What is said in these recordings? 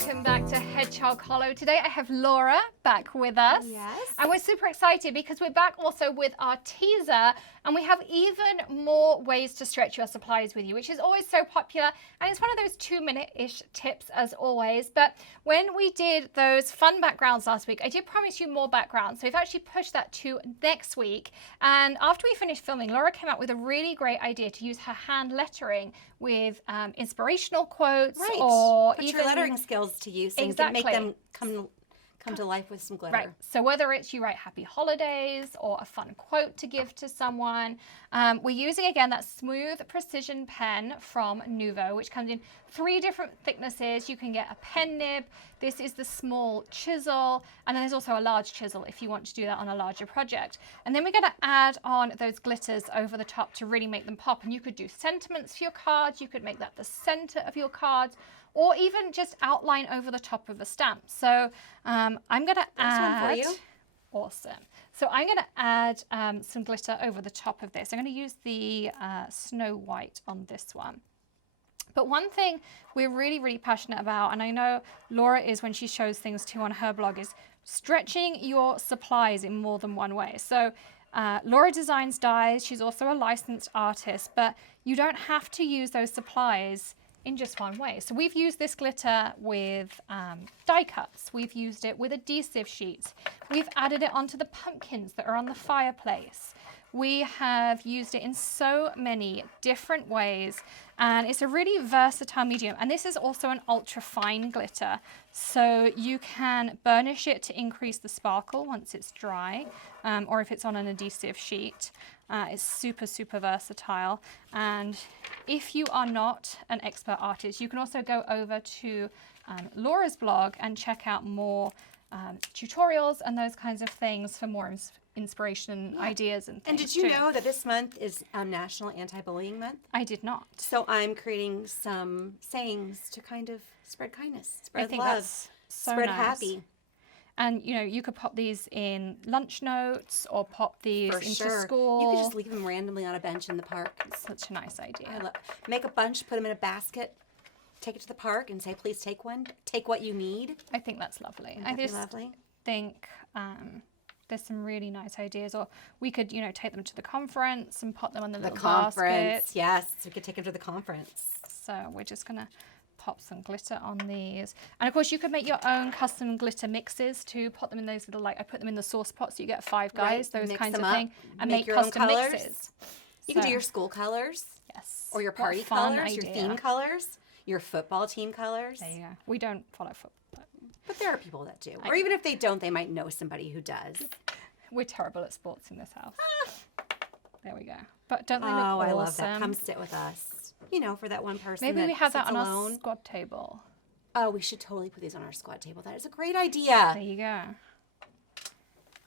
welcome back to Hedgehog Hollow. Today I have Laura back with us. Yes. And we're super excited because we're back also with our teaser, and we have even more ways to stretch your supplies with you, which is always so popular. And it's one of those 2-minute-ish tips as always. But when we did those fun backgrounds last week, I did promise you more backgrounds. So we've actually pushed that to next week. And after we finished filming, Laura came up with a really great idea to use her hand lettering with inspirational quotes, Right. or Put even your lettering skills to use and Exactly. make them come to life with some glitter. Right. So whether it's you write happy holidays or a fun quote to give to someone, we're using again that smooth precision pen from Nuvo, which comes in 3 different thicknesses. You can get a pen nib. This is the small chisel, and then there's also a large chisel if you want to do that on a larger project. And then we're going to add on those glitters over the top to really make them pop. And you could do sentiments for your cards. You could make that the center of your cards, or even just outline over the top of a stamp. So I'm going to add... one for you. Awesome. So I'm going to add some glitter over the top of this. I'm going to use the Snow White on this one. But one thing we're really, really passionate about, and I know Laura is when she shows things too on her blog, is stretching your supplies in more than one way. So Laura designs dies. She's also a licensed artist, but you don't have to use those supplies in just one way. So we've used this glitter with die cuts. We've used it with adhesive sheets. We've added it onto the pumpkins that are on the fireplace. We have used it in so many different ways, and it's a really versatile medium. And this is also an ultra fine glitter, so you can burnish it to increase the sparkle once it's dry, or if it's on an adhesive sheet. It's super, super versatile. And if you are not an expert artist, you can also go over to Laura's blog and check out more tutorials and those kinds of things for more inspiration, ideas and things. And did you know that this month is National Anti-Bullying Month? I did not. So I'm creating some sayings to kind of spread kindness, spread I think love, that's so spread nice. happy. And you know, you could pop these in lunch notes or pop these For into sure. school. You could just leave them randomly on a bench in the park. Such a nice idea. Make a bunch, put them in a basket, take it to the park and say, please take one. Take what you need. I think that's lovely. Wouldn't that be I just lovely? think there's some really nice ideas. Or we could, you know, take them to the conference and pop them on the little conference. basket. Yes, we could take them to the conference. So we're just gonna pop some glitter on these. And of course you could make your own custom glitter mixes to put them in those little, like I put them in the sauce pot so you get 5 guys, Right. those Mix kinds them of up. thing, and Make make your own custom colors. mixes. You can do So, your school colors. yes. Or your What a party fun colors, your idea. theme colors, your football team colors. There you go. We don't follow football. But there are people that do. Or even if they don't, they might know somebody who does. We're terrible at sports in this house. There we go. But don't they look Oh, awesome? I love that. Come sit with us. You know, for that one person Maybe that we have that sits on alone. our squad table. Oh, we should totally put these on our squad table. That is a great idea. There you go.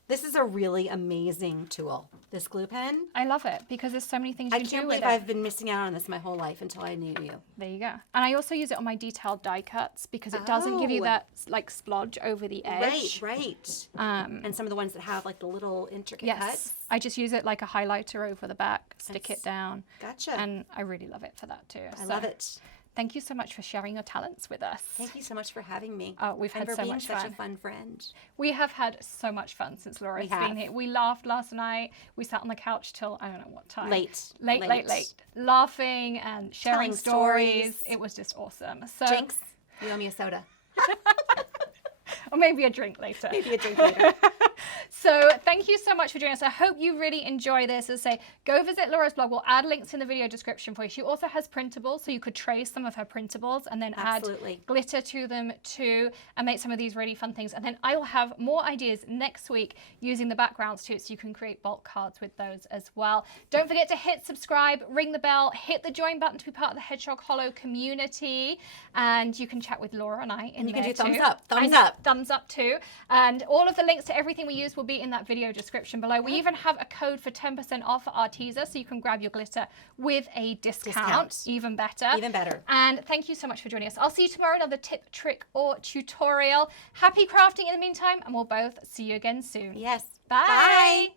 This is a really amazing tool, this glue pen. I love it because there's so many things you I can do can't with believe it. I've been missing out on this my whole life until I knew you. There you go. And I also use it on my detailed die cuts because it doesn't give you Oh. that like splodge over the edge. Right. And some of the ones that have like the little intricate Yes. cuts. I just use it like a highlighter over the back, stick it down. Gotcha. And I really love it for that too. I love it. Thank you so much for sharing your talents with us. Thank you so much for having me. Oh, we've had and for so being much such fun. a fun friend. We have had so much fun since Laura's We have. been here. We laughed last night. We sat on the couch till I don't know what time. Late. Late. Laughing and sharing Telling stories. stories. It was just awesome. So, Jinx, you owe me a soda. or maybe a drink later. Maybe a drink later. So thank you so much for joining us. I hope you really enjoy this. As I say, go visit Laura's blog. We'll add links in the video description for you. She also has printables, so you could trace some of her printables and then Absolutely. add glitter to them too and make some of these really fun things. And then I will have more ideas next week using the backgrounds too, so you can create bulk cards with those as well. Don't forget to hit subscribe, ring the bell, hit the join button to be part of the Hedgehog Hollow community. And you can chat with Laura and I in And you can there do thumbs too. up. Thumbs And up. Thumbs up too. And all of the links to everything we use will be in that video description below. We even have a code for 10% off our teaser, so you can grab your glitter with a discount. Even better. Even better. And thank you so much for joining us. I'll see you tomorrow, another tip, trick, or tutorial. Happy crafting in the meantime, and we'll both see you again soon. Yes. Bye. Bye.